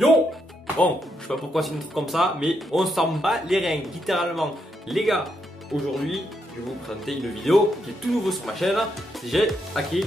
Yo! Bon, je sais pas pourquoi c'est une truc comme ça, mais on s'en bat les reins, littéralement. Les gars, aujourd'hui, je vais vous présenter une vidéo qui est tout nouveau sur ma chaîne. J'ai acquis,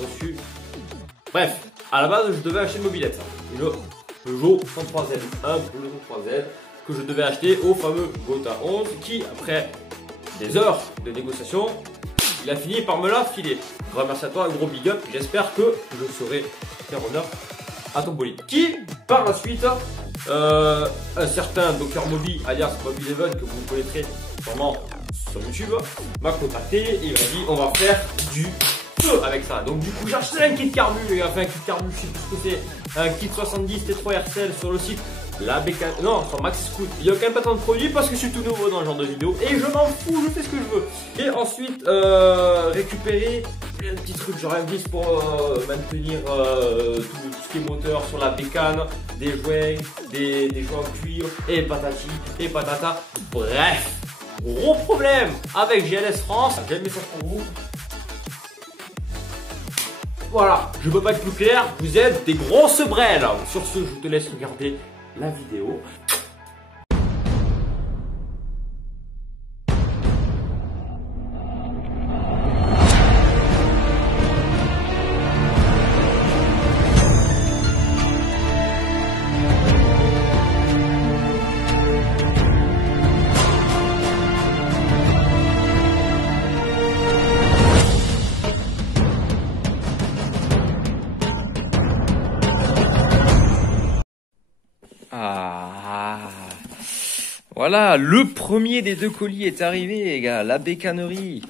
reçu. Bref, à la base, je devais acheter une mobilette. Une Peugeot 103Z, un Peugeot 103Z que je devais acheter au fameux Gotha 11 qui, après des heures de négociation, il a fini par me la filer. Grand merci à toi, un gros big up. J'espère que je saurai faire honneur à ton bolide. Qui, par la suite, un certain Dr Moby, alias Moby Eleven, que vous connaîtrez sûrement sur YouTube, m'a contacté et il m'a dit on va faire du feu avec ça. Donc du coup j'ai acheté un kit carbu, les gars. Enfin un kit carbu, je sais plus ce que c'est. Un kit 70 T3 RCL sur le site la BK, non, sur Max Scoot. Il y a quand même pas tant de produits parce que je suis tout nouveau dans le genre de vidéo et je m'en fous, je fais ce que je veux. Et ensuite récupérer un petit truc genre un vis pour maintenir tout ce qui est moteur sur la bécane, des joints, des joints en cuir et patati et patata. Bref, gros problème avec GLS France. J'ai un message pour vous. Voilà, je peux pas être plus clair, vous êtes des grosses brêles. Sur ce, je te laisse regarder la vidéo. Voilà, le premier des deux colis est arrivé, les gars, la bécannerie.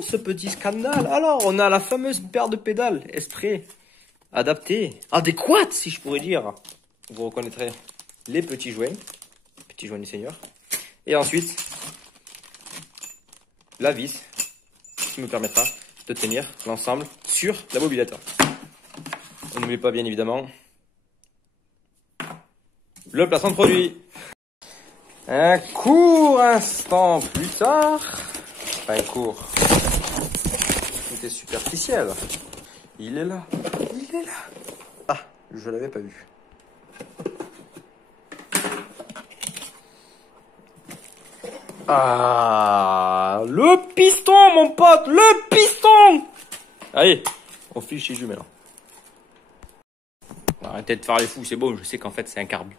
Ce petit scandale. Alors, on a la fameuse paire de pédales, Esprit, adaptée, adéquate, si je pourrais dire. Vous reconnaîtrez les petits joints du Seigneur. Et ensuite, la vis, qui me permettra de tenir l'ensemble sur la mobilette. On n'oublie pas, bien évidemment, le placement de produit. Un court instant plus tard, enfin court, c'était superficiel. Il est là, il est là. Ah, je l'avais pas vu. Ah, le piston, mon pote, le piston. Allez, on file chez Jules maintenant. Arrêtez de faire les fous, c'est bon, je sais qu'en fait c'est un carbu.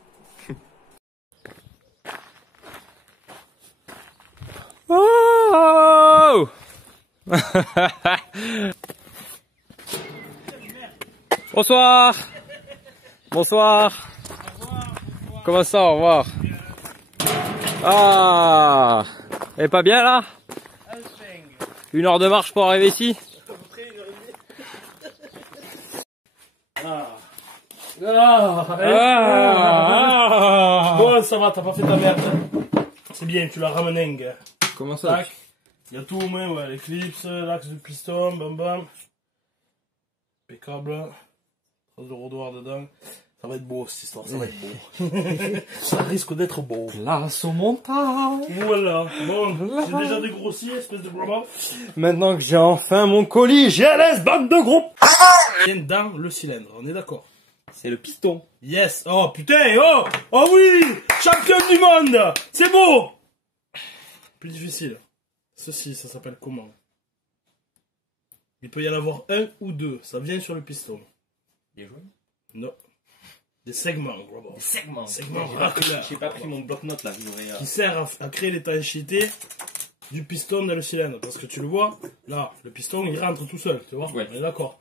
Oh. Bonsoir. Bonsoir. Comment ça, au revoir. Ah, elle est pas bien là? 1 heure de marche pour arriver ici? Bon, ça va, t'as pas fait ta merde. C'est bien, tu l'as ramené. Comment ça? Il y a tout au moins, ouais, l'éclipse, l'axe du piston, bam bam. Impeccable. Trace de rodoir dedans. Ça va être beau cette histoire, ça va être beau. Ça risque d'être beau. Place au montage. Voilà. Bon, j'ai déjà dégrossi, espèce de gros. Maintenant que j'ai enfin mon colis GLS bande de groupe. Dans le cylindre, on est d'accord. C'est le piston. Yes. Oh putain, oh. Oh oui. Champion du monde. C'est beau. Plus difficile. Ceci, ça s'appelle comment? Il peut y en avoir un ou deux. Ça vient sur le piston. Des joints? Non. Des segments, gros. Des segments. Segments J'ai pas pris mon bloc-notes là. Qui sert à créer l'étanchéité du piston dans le cylindre. Parce que tu le vois, là, le piston il rentre tout seul, tu vois. Ouais. On est d'accord.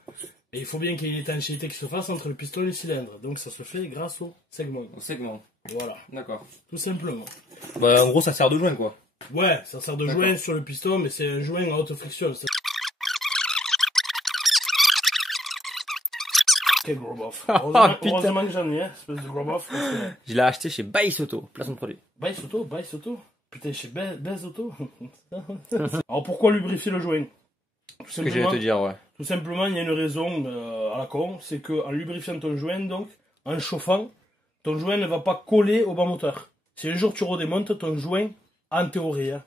Et il faut bien qu'il y ait une étanchéité qui se fasse entre le piston et le cylindre. Donc ça se fait grâce au segment. Au segment. Voilà. D'accord. Tout simplement. Bah en gros ça sert de joint quoi. Ouais, ça sert de joint sur le piston, mais c'est un joint à haute friction. Ok, gros bof. Heureusement que j'en ai, espèce de gros bof. Je l'ai acheté chez Baïs Auto, placement de produit. Baïs Auto. Putain, chez Baïs Auto. Alors pourquoi lubrifier le joint? Ce que j'allais te dire, ouais. Tout simplement, il y a une raison à la con, c'est qu'en lubrifiant ton joint, donc, en chauffant, ton joint ne va pas coller au bas moteur. Si un jour tu redémontes ton joint, en théorie, hein,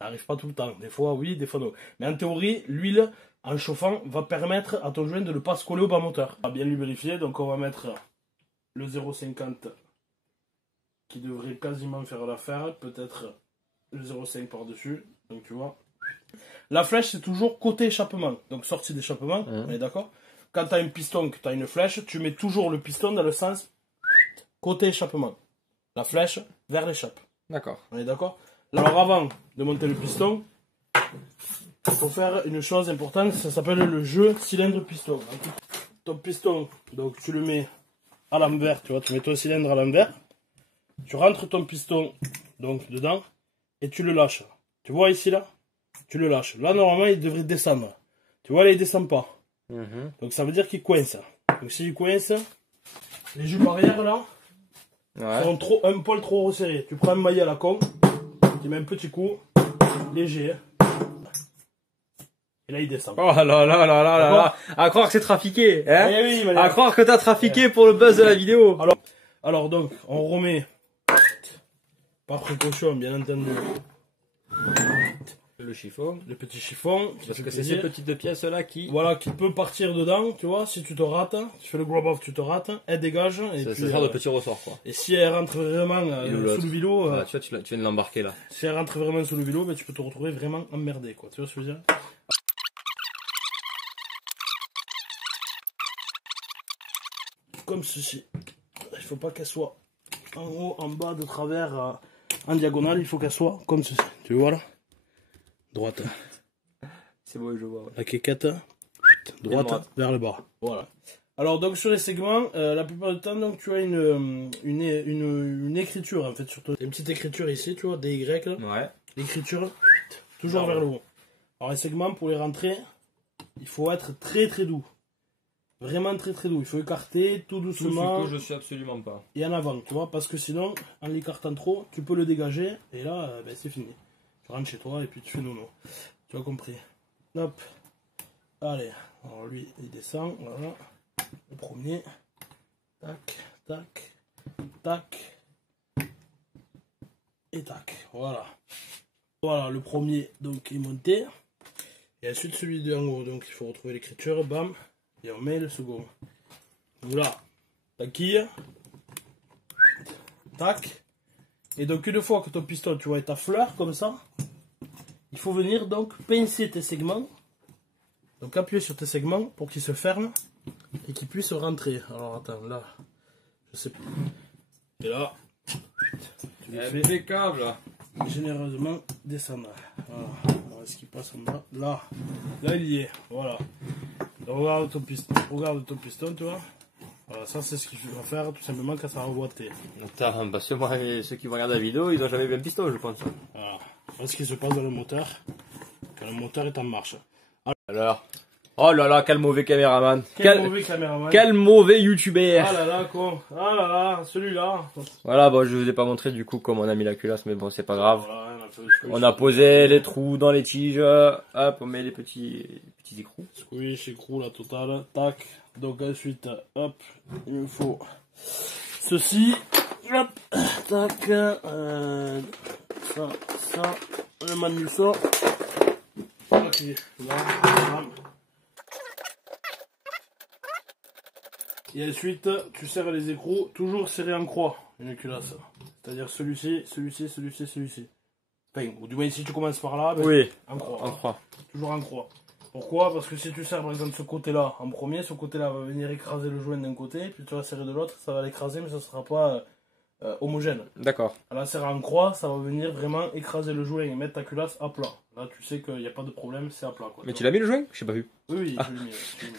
ça arrive pas tout le temps. Des fois oui, des fois non. Mais en théorie, l'huile en chauffant, va permettre à ton joint de ne pas se coller au bas moteur. On va bien lubrifier, donc on va mettre le 0,50 qui devrait quasiment faire l'affaire, peut-être le 0,5 par-dessus, donc tu vois. La flèche, c'est toujours côté échappement, donc sortie d'échappement, on est d'accord? Quand tu as un piston, que tu as une flèche, tu mets toujours le piston dans le sens côté échappement. La flèche vers l'échappe. D'accord. On est d'accord? Alors avant de monter le piston, il faut faire une chose importante, ça s'appelle le jeu cylindre-piston. Ton piston, donc tu le mets à l'envers, tu vois, tu mets ton cylindre à l'envers, tu rentres ton piston donc dedans et tu le lâches. Tu vois ici là? Tu le lâches. Là normalement il devrait descendre. Tu vois là il descend pas. Donc ça veut dire qu'il coince. Donc s'il coince, les jupes arrière là sont un poil trop resserrés. Tu prends un maillet à la con, tu mets un petit coup, léger. Et là il descend. Oh là là là là là là. À croire que c'est trafiqué, hein? Eh oui, à croire que t'as trafiqué pour le buzz de la vidéo. Alors donc, on remet, par précaution bien entendu, Le chiffon. le petit chiffon. Parce que c'est ces petites pièces là qui... Voilà, qui peut partir dedans, tu vois, si tu te rates, tu fais le grab off, tu te rates, elle dégage. Et C'est puis, ce genre de petit ressort quoi. Et si elle rentre vraiment sous le vélo, Ah, tu vois, tu viens de l'embarquer là. si elle rentre vraiment sous le vélo, ben, tu peux te retrouver vraiment emmerdé, quoi. Tu vois ce que je veux dire? Comme ceci. Il faut pas qu'elle soit en haut, en bas, de travers, en diagonale. Il faut qu'elle soit comme ceci. Tu vois là? Droite. C'est beau, je vois. Ouais. La quéquette. Droite vers le bas. Voilà. Alors donc sur les segments, la plupart du temps donc tu as une écriture en fait sur toi. Une petite écriture ici, tu vois, DY là. Ouais. L'écriture toujours vers le haut. Alors les segments pour les rentrer, il faut être très très doux. Vraiment très très doux. Il faut écarter tout doucement. Tout ce que je suis absolument pas. Et en avant, tu vois, parce que sinon, en l'écartant trop, tu peux le dégager et là, ben, c'est fini. Tu rentres chez toi et puis tu fais nono. Tu as compris. Hop. Allez. Alors lui, il descend. Voilà. Le premier. Tac, tac, tac. Et tac. Voilà. Voilà, le premier, donc, est monté. Et ensuite, celui de en haut. Donc, il faut retrouver l'écriture. Bam. Et on met le second. Donc là, ta quille. Tac. Et donc, une fois que ton piston, tu vois, est à fleur, comme ça, il faut venir donc pincer tes segments. Donc, appuyer sur tes segments pour qu'ils se ferment et qu'ils puissent rentrer. Alors, attends, là, je sais pas. Et là, tu les fais Impeccable. généreusement descendre. Voilà. Alors, est-ce qu'il passe en bas? Là, il y est. Voilà. Donc, regarde ton piston, tu vois. Voilà, ça c'est ce qu'il va faire tout simplement quand ça va boiter. Attends, parce que moi, ceux qui vont regarder la vidéo, ils ont jamais vu un piston, je pense. Voilà. Voilà ce qui se passe dans le moteur quand le moteur est en marche. Alors. Oh là là, quel mauvais caméraman. Quel mauvais caméraman. Quel mauvais youtubeur. Ah là là, con. Ah là là, celui-là. Voilà, bon, je vous ai pas montré du coup comment on a mis la culasse, mais bon, c'est pas grave. Voilà, On a posé les trous dans les tiges. Hop, on met les petits écrous. Squish, écrou, la totale. Tac. Donc ensuite, hop, il me faut ceci. Hop, tac. Ça. Le manuso. Ok, là, bam. Et ensuite, tu serres les écrous, toujours serrés en croix, une culasse. C'est-à-dire celui-ci. Enfin, ou du moins si tu commences par là, ben, Oui, en croix. en croix. Toujours en croix. Pourquoi? Parce que si tu serres par exemple ce côté-là en premier, ce côté-là va venir écraser le joint d'un côté, puis tu vas serrer de l'autre, ça va l'écraser, mais ça ne sera pas homogène. D'accord. À la serre en croix, ça va venir vraiment écraser le joint et mettre ta culasse à plat. Là, tu sais qu'il n'y a pas de problème, c'est à plat. Quoi, Mais tu l'as mis le joint? Je sais pas vu. Oui, Ah. je l'ai mis. Je l'ai mis.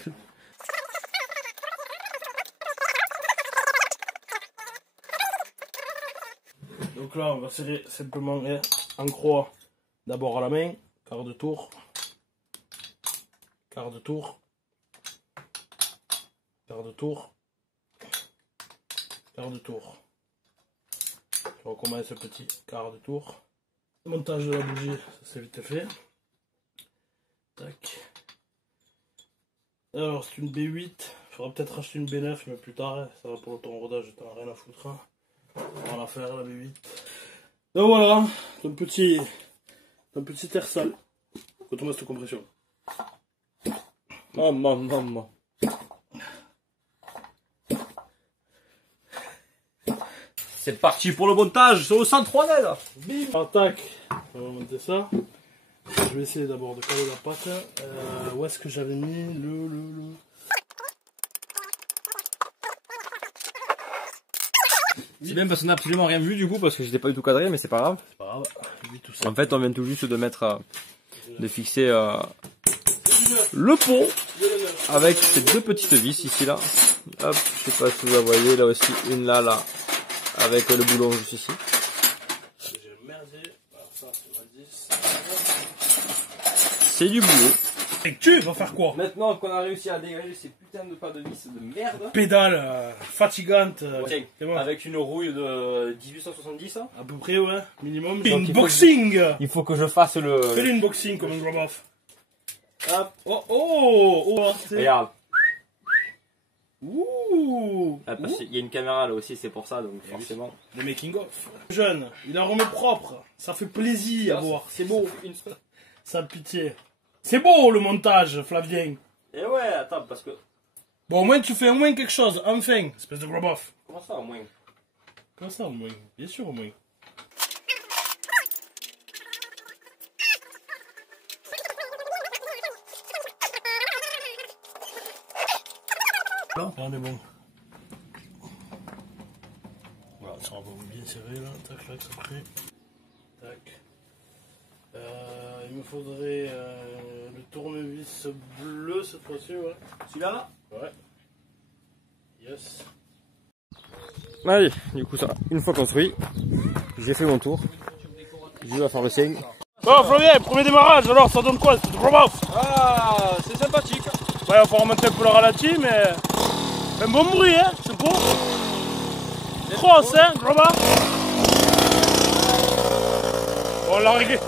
Donc là, on va serrer simplement en croix d'abord à la main, quart de tour, quart de tour, quart de tour, quart de tour. On recommence ce petit quart de tour. Le montage de la bougie, ça c'est vite fait. Tac. Alors c'est une B8, il faudra peut-être acheter une B9 mais plus tard, hein. Ça va pour ton rodage, t'en as rien à foutre. Hein. On va la faire la B8. Donc voilà, ton petit air sale. Écoute-moi cette compression. Maman. C'est parti pour le montage, c'est au 103 là. Bim. Attaque. On va monter ça. Je vais essayer d'abord de caler la pâte. Où est-ce que j'avais mis le... C'est bien parce qu'on n'a absolument rien vu du coup parce que j'étais pas du tout cadré, mais c'est pas grave. C'est pas grave. Lui, tout ça. En fait, on vient tout juste de mettre, de fixer le pot avec ces deux petites vis ici là. Hop, je sais pas si vous la voyez, là aussi une là, avec le boulon juste ici. J'ai merdé. Alors ça, c'est ma 10. C'est du boulot. Et tu vas faire quoi? Maintenant qu'on a réussi à dégager ces putains de pas de vis de merde. Pédale fatigante. Tiens, C'est bon. avec une rouille de 1870. À peu près, ouais. Minimum. Donc, Unboxing. Il faut que je fasse le... Fais l'unboxing comme un grab-off. Hop, Oh, regarde. Ouh. Ah, parce qu'il y a une caméra là aussi, c'est pour ça, donc forcément. Le making of. Jeune, il en remet propre. Ça fait plaisir à voir. C'est beau. Sale pitié. C'est beau le montage, Flavien. Et ouais, attends, parce que... Bon, au moins tu fais au moins quelque chose. Enfin, espèce de grab-off. Comment ça au moins? Comment ça au moins? Bien sûr au moins. Là, on est bon. Voilà, ça va bien serré là. Tac, tac, ça crée. Tac. Il me faudrait le tournevis bleu cette fois-ci, ouais. Celui-là là? Ouais. Yes. Allez, du coup ça, une fois construit, j'ai fait mon tour. Je vais faire le sien. Bon, Flavien, premier démarrage, alors ça donne quoi? C'est du grab-off. Ah, c'est sympathique. Ouais, il va falloir remonter un peu le ralenti, mais... Un bon bruit, hein, c'est beau. Cross, hein, grab-off. Bon, on l'a réglé.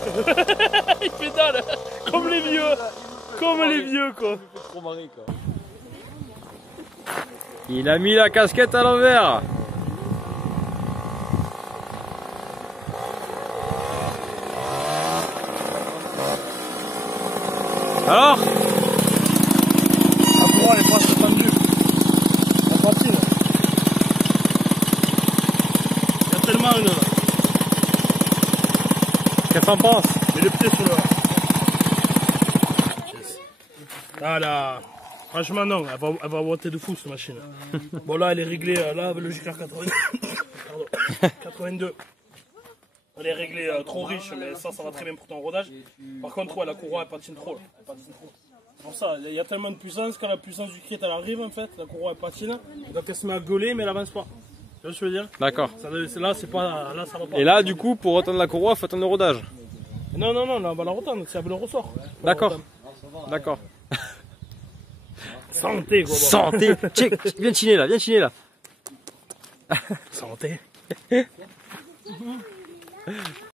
Il pédale, comme les vieux. Comme les vieux, quoi. Il a mis la casquette à l'envers. Alors? La courroie, elle est presque tendue. La patine. Il y a tellement une... Qu'est-ce que t'en penses? Mets les pieds sur le... Voilà. Franchement non, elle va boiter de fou cette machine. Bon là elle est réglée, là avec le JCR 82. Pardon. 82. Elle est réglée trop riche, mais ça va très bien pour ton rodage. Par contre ouais, la courroie elle patine trop là. Elle patine trop. C'est pour ça, il y a tellement de puissance, quand la puissance du crit elle arrive en fait, la courroie elle patine. Donc elle se met à gueuler mais elle avance pas. Tu vois ce que je veux dire? D'accord. Là c'est pas. Là ça va pas. Et là du coup pour retendre la courroie, faut attendre le rodage. Non, là on va la retendre, c'est avec le ressort. D'accord. D'accord. Santé gros. Santé. Tiens, viens chiner là, viens chiner là. Santé.